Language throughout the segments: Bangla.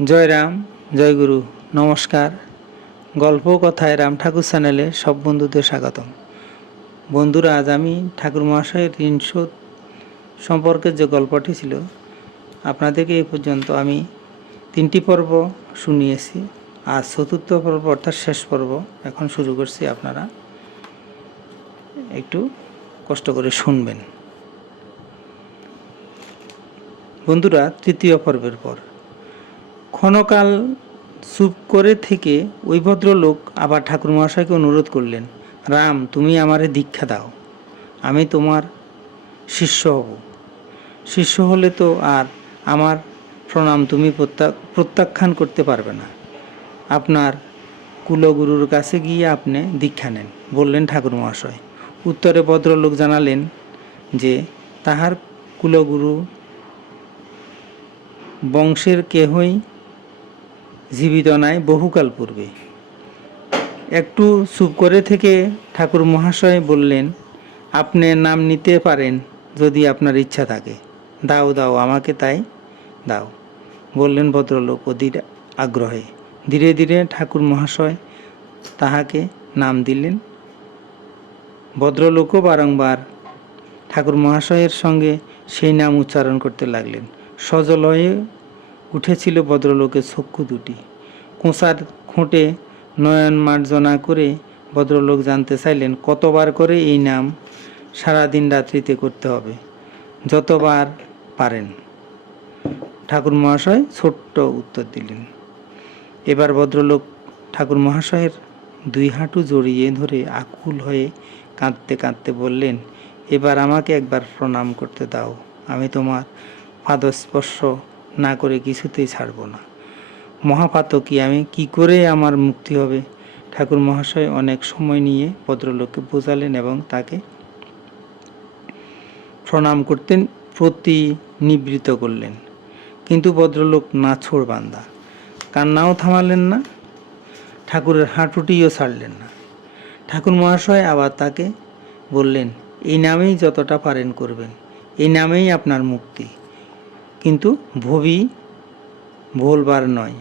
জয় রাম, জয় গুরু, নমস্কার। গল্প কথায় রাম ঠাকুর চ্যানেলে সব বন্ধুদের স্বাগতম। বন্ধুরা, আজ আমি ঠাকুর মহাশয়ের ঋণ শোধ সম্পর্কে যে গল্পটি ছিল আপনাদেরকে এই পর্যন্ত আমি 3টি পর্ব শুনিয়েছি। আর 4র্থ পর্ব অর্থাৎ শেষ পর্ব এখন শুরু করছি। আপনারা একটু কষ্ট করে শুনবেন। বন্ধুরা, 3য় পর্বের পর ক্ষণকাল চুপ করে থেকে ওই ভদ্রলোক আবার ঠাকুর মহাশয়কে অনুরোধ করলেন, রাম, তুমি আমারে দীক্ষা দাও, আমি তোমার শিষ্য হব। শিষ্য হলে তো আর আমার প্রণাম তুমি প্রত্যাখ্যান করতে পারবে না। আপনার কুলগুরুর কাছে গিয়ে আপনি দীক্ষা নেন, বললেন ঠাকুর মহাশয়। উত্তরে ভদ্রলোক জানালেন যে তাহার কুলগুরু বংশের কেহই জীবিত নাই বহুকাল পূর্বে। একটু চুপ করে থেকে ঠাকুর মহাশয় বললেন, আপনি নাম নিতে পারেন যদি আপনার ইচ্ছা থাকে। দাও দাও, আমাকে তাই দাও, বললেন ভদ্রলোক অধীর আগ্রহে। ধীরে ধীরে ঠাকুর মহাশয় তাহাকে নাম দিলেন। ভদ্রলোকও বারংবার ঠাকুর মহাশয়ের সঙ্গে সেই নাম উচ্চারণ করতে লাগলেন। সজল হয়ে উঠেছিল ভদ্রলোকের চক্ষু দুটি। কোঁচার খুঁটে নয়ন মার্জনা করে ভদ্রলোক জানতে চাইলেন, কতবার করে এই নাম সারাদিন রাত্রিতে করতে হবে? যতবার পারেন, ঠাকুর মহাশয় ছোট্ট উত্তর দিলেন। এবার ভদ্রলোক ঠাকুর মহাশয়ের 2 হাঁটু জড়িয়ে ধরে আকুল হয়ে কাঁদতে কাঁদতে বললেন, এবার আমাকে একবার প্রণাম করতে দাও, আমি তোমার পাদস্পর্শ না করে কিছুতেই ছাড়ব না। মহাপাতকী, আমি কি করে আমার মুক্তি হবে? ঠাকুর মহাশয় অনেক সময় নিয়ে ভদ্রলোককে বোঝালেন এবং তাকে প্রণাম করতে প্রতিনিবৃত্ত করলেন। কিন্তু ভদ্রলোক নাছোড় বান্দা, কান্নাও থামালেন না, ঠাকুরের হাঁটুটিও ছাড়লেন না। ঠাকুর মহাশয় আবার তাকে বললেন, এই নামেই যতটা পারেন করবেন, এই নামেই আপনার মুক্তি, কিন্তু ভুলবার নয়।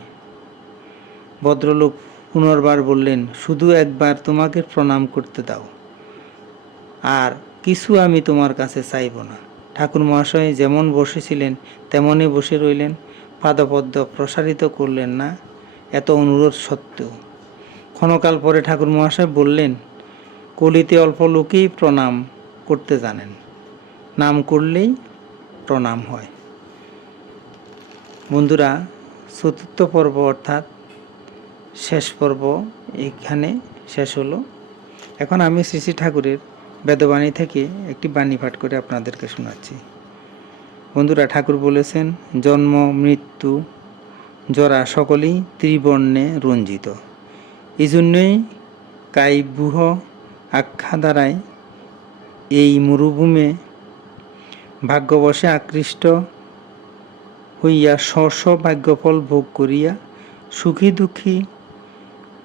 ভদ্রলোক পুনর্বার বললেন, শুধু একবার তোমাকে প্রণাম করতে দাও, আর কিছু আমি তোমার কাছে চাইব না। ঠাকুর মহাশয় যেমন বসেছিলেন তেমনই বসে রইলেন, পাদপদ্ম প্রসারিত করলেন না এত অনুরোধ সত্ত্বেও। ক্ষণকাল পরে ঠাকুর মহাশয় বললেন, কলিতে অল্প লোকেই প্রণাম করতে জানেন, নাম করলেই প্রণাম হয়। বন্ধুরা, 4র্থ পর্ব অর্থাৎ শেষ পর্ব এখানে শেষ হলো। এখন আমি শ্রী শ্রী ঠাকুরের বেদবাণী থেকে একটি বাণী পাঠ করে আপনাদেরকে শোনাচ্ছি। বন্ধুরা, ঠাকুর বলেছেন, জন্ম মৃত্যু জরা সকলেই ত্রিবর্ণে রঞ্জিত। এই জন্যই কায়ব্যূহ আখ্যা দ্বারায় এই মরুভূমে ভাগ্যবশে আকৃষ্ট হইয়া স্ব ভাগ্যফল ভোগ করিয়া সুখী দুঃখী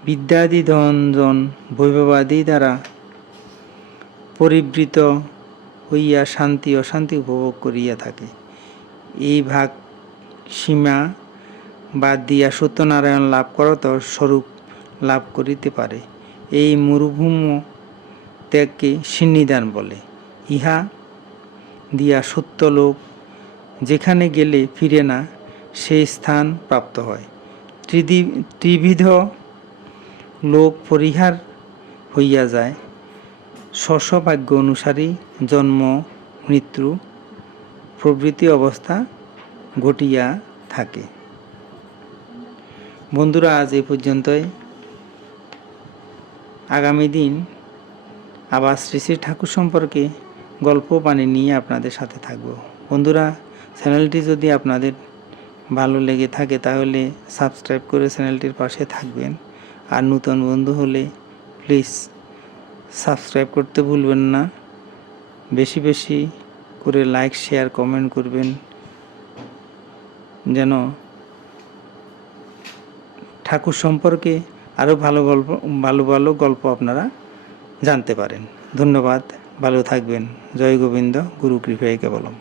বিদ্যাদি ধনজন বৈভবাদি দ্বারা পরিবৃত হইয়া শান্তি অশান্তি উপভোগ করিয়া থাকে। এই ভাগ সীমা বাদ দিয়া সত্যনারায়ণ লাভ করত স্বরূপ লাভ করিতে পারে। এই মরুভূম ত্যাগকে সিন্নিদান বলে। ইহা দিয়া সত্যলোক যেখানে গেলে ফিরে না, সেই স্থান প্রাপ্ত হয়। ত্রিবিধ লোক পরিহার হইয়া যায়, স্বভাগ্য অনুসারী জন্ম মৃত্যু প্রভৃতি অবস্থা ঘটিয়া থাকে। বন্ধুরা, আজ এই পর্যন্তই। আগামী দিন আবার শ্রী শ্রী ঠাকুর সম্পর্কে গল্প বাণী নিয়ে আপনাদের সাথে থাকব। বন্ধুরা, চ্যানেলটি যদি আপনাদের ভালো লেগে থাকে তাহলে সাবস্ক্রাইব করে চ্যানেলটির পাশে থাকবেন। আর নতুন বন্ধু হলে প্লিজ সাবস্ক্রাইব করতে ভুলবেন না। বেশি বেশি করে লাইক শেয়ার কমেন্ট করবেন, যেন ঠাকুর সম্পর্কে আরও ভালো গল্প আপনারা জানতে পারেন। ধন্যবাদ, ভালো থাকবেন। জয় গোবিন্দ, গুরু কৃপায় কেবলম।